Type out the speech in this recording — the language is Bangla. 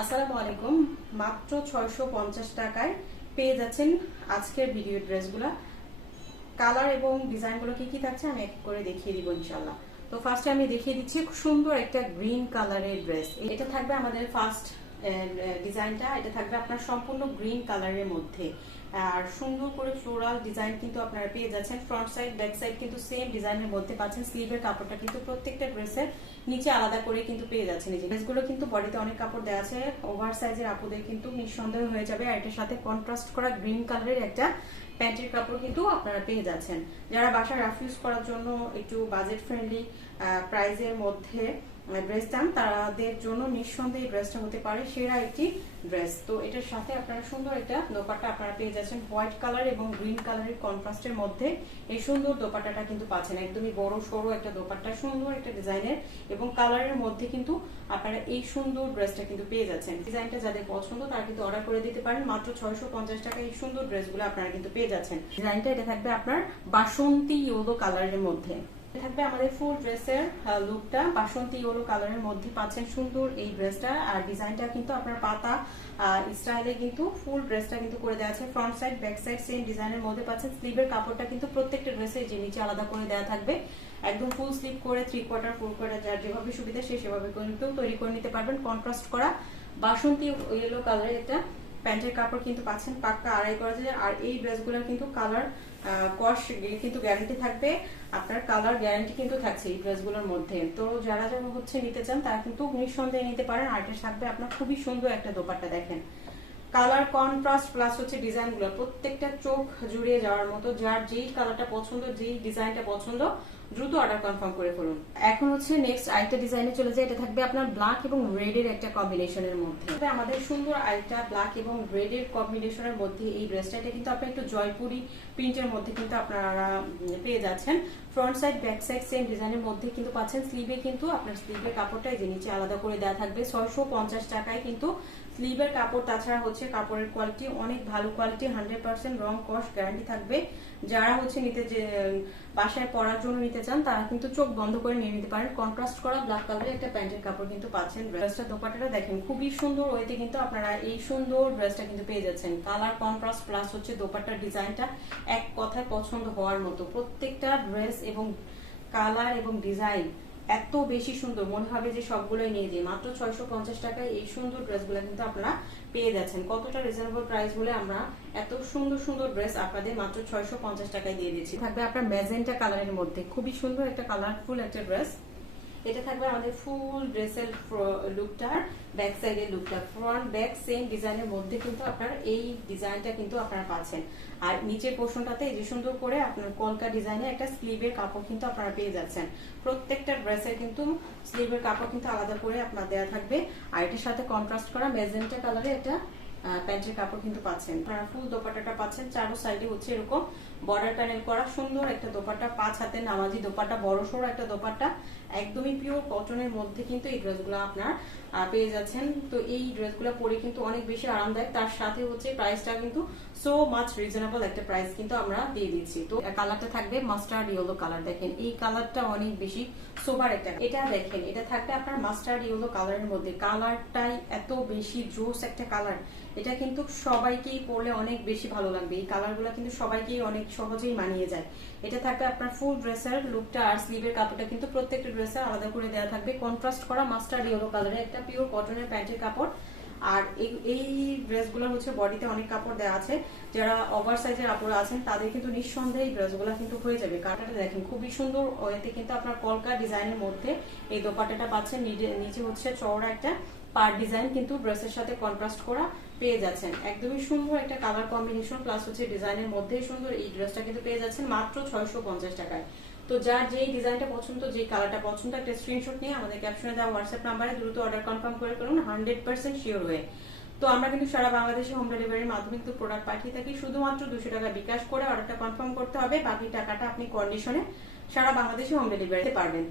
আসসালামু আলাইকুম। মাত্র ছয়শো পঞ্চাশ টাকায় পেয়ে যাচ্ছেন আজকের ভিডিও ড্রেসগুলো কালার এবং ডিজাইনগুলো কি কি থাকছে আমি এক করে দেখিয়ে দিব ইনশাল্লাহ তো ফার্স্টে আমি দেখিয়ে দিচ্ছি খুব সুন্দর একটা গ্রিন কালারের ড্রেস এটা থাকবে আমাদের ফার্স্ট ডিজাইনটা এটা থাকবে আপনার সম্পূর্ণ গ্রিন কালারের মধ্যে। আর সুন্দর করে ফ্লোরাল ডিজাইন কিন্তু আপনারা পেয়ে যাচ্ছেন। ফ্রন্ট সাইড ব্যাক সাইড কিন্তু সেম ডিজাইনের মধ্যে পাচ্ছেন। স্লিভের কাপড়টা কিন্তু প্রত্যেকটা ড্রেসের নিচে আলাদা করে কিন্তু পেয়ে যাচ্ছেন এই ড্রেসগুলো কিন্তু বডিতে অনেক কাপড় দেওয়া আছে। ওভার সাইজের আপুদের কিন্তু নিঃসন্দেহ হয়ে যাবে। আর এটার সাথে কন্ট্রাস্ট করা গ্রিন কালারের একটা প্যান্টের কাপড় কিন্তু আপনারা পেয়ে যাচ্ছেন। যারা বাসায় রাফ ইউজ করার জন্য একটু বাজেট ফ্রেন্ডলি প্রাইজের মধ্যে ড্রেস চান তাদের জন্য নিঃসন্দেহে ড্রেসটা হতে পারে সেরা একটি ড্রেস তো এটার সাথে আপনারা সুন্দর একটা দোপাট্টা আপনারা পেয়ে যাচ্ছেন হোয়াইট কালার এবং গ্রিন কালারের কন্ট্রাস্টের মধ্যে। এই সুন্দর দোপাট্টাটা কিন্তু পাচ্ছেন, একদমই বড় সড়ো একটা দোপাট্টা, সুন্দর একটা ডিজাইনের এবং কালারের মধ্যে কিন্তু আপনারা এই সুন্দর ড্রেসটা কিন্তু পেয়ে যাচ্ছেন। ডিজাইনটা যাদের পছন্দ তারা কিন্তু অর্ডার করে দিতে পারেন। মাত্র ছয়শো পঞ্চাশ টাকা এই সুন্দর ড্রেসগুলো আপনারা কিন্তু পেয়ে যাচ্ছেন। ডিজাইনটা এটা থাকবে আপনার বাসন্তী ইয়েলো কালারের মধ্যে। থাকবে আমাদের ফুল ড্রেসের লুকটা বাসন্তী ইয়েলো কালারের মধ্যে পাচ্ছেন সুন্দর এই ড্রেসটা। আর ডিজাইনটা কিন্তু আপনার পাতা স্টাইলে কিন্তু ফুল ড্রেসটা কিন্তু করে দেওয়া আছে। Front side back side same ডিজাইনের মধ্যে পাচ্ছেন। স্লিভের কাপড়টা কিন্তু প্রত্যেকটা যে নিচে আলাদা করে দেওয়া থাকবে। একদম ফুল স্লিভ করে থ্রি কোয়ার্টার ফুল কোয়ার্টার যার যেভাবে সুবিধা সে সেভাবে কিন্তু তৈরি করে নিতে পারবেন। কন্ট্রাস্ট করা বাসন্তী ইয়েলো কালারের প্যান্টের কাপড় কিন্তু পাচ্ছেন পাক্কা আড়াই করা যায় আর এই ড্রেসগুলোর কিন্তু কালার কস কিন্তু গ্যারান্টি থাকবে। আপনার কালার গ্যারান্টি কিন্তু থাকছে এই ড্রেসগুলোর মধ্যে। তো যারা যারা হচ্ছে নিতে চান, তারা কিন্তু নিঃসন্দেহে নিতে পারেন। আর্টের থাকবে আপনার খুবই সুন্দর একটা দোপাট্টা, দেখেন। কালার কন্ট্রাস্ট প্লাস হচ্ছে ডিজাইনগুলো প্রত্যেকটা চোখ জুড়িয়ে যাওয়ার মতো, যার যেই কালারটা পছন্দ, যেই ডিজাইনটা পছন্দ দ্রুত অর্ডার কনফার্ম করে ফেলুন। এখন হচ্ছে নেক্সট আরেকটা ডিজাইনে চলে যায় এটা থাকবে আপনার ব্ল্যাক এবং রেড এর একটা কম্বিনেশনের মধ্যে। আমাদের সুন্দর আরেকটা ব্ল্যাক এবং রেড এর কম্বিনেশনের মধ্যে এই ড্রেসটা এটা কিন্তু আপনি একটু জয়পুরি প্রিন্টের মধ্যে কিন্তু আপনারা পেয়ে যাচ্ছেন। Front side back side same ডিজাইনের মধ্যে কিন্তু পাচ্ছেন। স্লিভে কিন্তু আপনার স্লিভের কাপড়টা এই যে নিচে আলাদা করে দেওয়া থাকবে। ছয়শো পঞ্চাশ টাকায় কিন্তু স্লিভের কাপড় তাছাড়া হচ্ছে কাপড়ের কোয়ালিটি অনেক ভালো কোয়ালিটি হান্ড্রেড পার্সেন্ট রং কস্ট গ্যারান্টি থাকবে। যারা হচ্ছে নিতে যে বাসায় পরার জন্য নিতে চান, তারা কিন্তু চোখ বন্ধ করে নিয়ে নিতে পারেন। কন্ট্রাস্ট করা ব্ল্যাক কালারের একটা প্যান্টের কাপড় কিন্তু পাচ্ছেন। ড্রেসটা দোপাটাটা দেখেন, খুবই সুন্দর ওইতে কিন্তু আপনারা এই সুন্দর ড্রেসটা কিন্তু পেয়ে যাচ্ছেন। কালার কন্ট্রাস্ট প্লাস হচ্ছে দোপাট্টার ডিজাইনটা এক কথায় পছন্দ হওয়ার মতো। প্রত্যেকটা ড্রেস এবং কালার এবং ডিজাইন এত বেশি সুন্দর। মনে হবে যে সবগুলোই নিয়ে যাই মাত্র ছয়শো পঞ্চাশ টাকায় এই সুন্দর ড্রেসগুলো কিন্তু আপনারা পেয়ে যাচ্ছেন। কতটা রিজনেবল প্রাইস বলে আমরা এত সুন্দর সুন্দর ড্রেস আপনাদের মাত্র ছয়শো পঞ্চাশ টাকায় দিয়ে দিয়েছি। থাকবে আপনার ম্যাজেন্টা কালারের মধ্যে। খুবই সুন্দর একটা কালারফুল একটা ড্রেস এটা থাকবে আমাদের ফুল ড্রেসের লুকটার ব্যাক সাইডের লুকটা ফ্রন্ট ব্যাক সেম ডিজাইনের মধ্যে কিন্তু আপনার এই ডিজাইনটা কিন্তু আপনারা পাচ্ছেন। আর নিচের পোর্শনটাতে যে সুন্দর করে আপনার কলকা ডিজাইনে একটা স্লিভের কাপড় কিন্তু আপনারা পেয়ে যাচ্ছেন। প্রত্যেকটা ড্রেসের কিন্তু স্লিভের কাপড় কিন্তু আলাদা করে আপনার দেওয়া থাকবে। আর এটার সাথে কন্ট্রাস্ট করা মেজেন্টা কালারে একটা প্যান্টের কাপড় কিন্তু পাচ্ছেন। আপনারা ফুল দোপাটাটা পাচ্ছেন, চারো সাইডে হচ্ছে এরকম বর্ডার প্যানেল করা, সুন্দর একটা দোপাট্টা, পাঁচ হাতে নামাজি দোপাট্টা, বড় সড়ো একটা দোপাট্টা, একদমই পিওর কটনের মধ্যে কিন্তু এই ড্রেসগুলো আপনার পেয়ে যাচ্ছেন। তো এই ড্রেসগুলো পরে কিন্তু অনেক বেশি আরামদায়ক। তার সাথে হচ্ছে প্রাইসটা কিন্তু সো মাচ রিজনেবল একটা প্রাইস কিন্তু আমরা দিয়ে দিচ্ছি। তো কালারটা থাকবে মাস্টার্ড ইয়েলো কালার দেখেন, এই কালারটা অনেক বেশি সোবার একটা। এটা দেখেন, এটা থাকবে আপনার মাস্টার্ড ইয়েলো কালারের মধ্যে। কালারটাই এত বেশি জোস একটা কালার এটা কিন্তু সবাইকেই পরলে অনেক বেশি ভালো লাগবে। এই কালারগুলো কিন্তু সবাইকেই অনেক সহজেই মানিয়ে যায়। এটা থাকবে আপনার ফুল ড্রেসের লুকটা আর স্লিভের কাপড়টা কিন্তু প্রত্যেকটা ড্রেসের আলাদা করে দেওয়া থাকবে। কন্ট্রাস্ট করা মাস্টার ইয়েলো কালারের একটা পিওর কটনের প্যান্টের কাপড়। আর এই ড্রেসগুলো হচ্ছে বডিতে অনেক কাপড় দেওয়া আছে। যারা ওভার সাইজের কাপড় আছেন, তাদের কিন্তু নিঃসন্দেহে এই ড্রেসগুলো কিন্তু হয়ে যাবে। কাটাটা দেখেন, খুবই সুন্দর। ওয়েতে কিন্তু আপনার কলকা ডিজাইনের মধ্যে এই দোপাটাটা পাচ্ছেন। নিচে হচ্ছে চওড়া একটা পার ডিজাইন, কিন্তু ড্রেসের সাথে কন্ট্রাস্ট করা পেয়ে যাচ্ছেন। একদমই সুন্দর একটা কালার কম্বিনেশন প্লাস হচ্ছে ডিজাইনের মধ্যে সুন্দর এই ড্রেসটা কিন্তু পেয়ে যাচ্ছেন মাত্র ছয়শো পঞ্চাশ টাকায়। তো যার যেই ডিজাইনটা পছন্দ, যেই কালারটা পছন্দ, একটা স্ক্রিনশট নিয়ে আমাদের ক্যাপশনে দেওয়া হোয়াটসঅ্যাপ নাম্বারে দ্রুত অর্ডার কনফার্ম করে করুন হান্ড্রেড পার্সেন্ট শিওর হয়ে। তো আমরা কিন্তু সারা বাংলাদেশে হোম ডেলিভারির মাধ্যমে কিন্তু প্রোডাক্ট পাঠিয়ে থাকি, শুধুমাত্র দুশো টাকা বিকাশ করে অর্ডারটা কনফার্ম করতে হবে, বাকি টাকাটা আপনি কন্ডিশনে সারা বাংলাদেশে হোম ডেলিভারিতে পারবেন।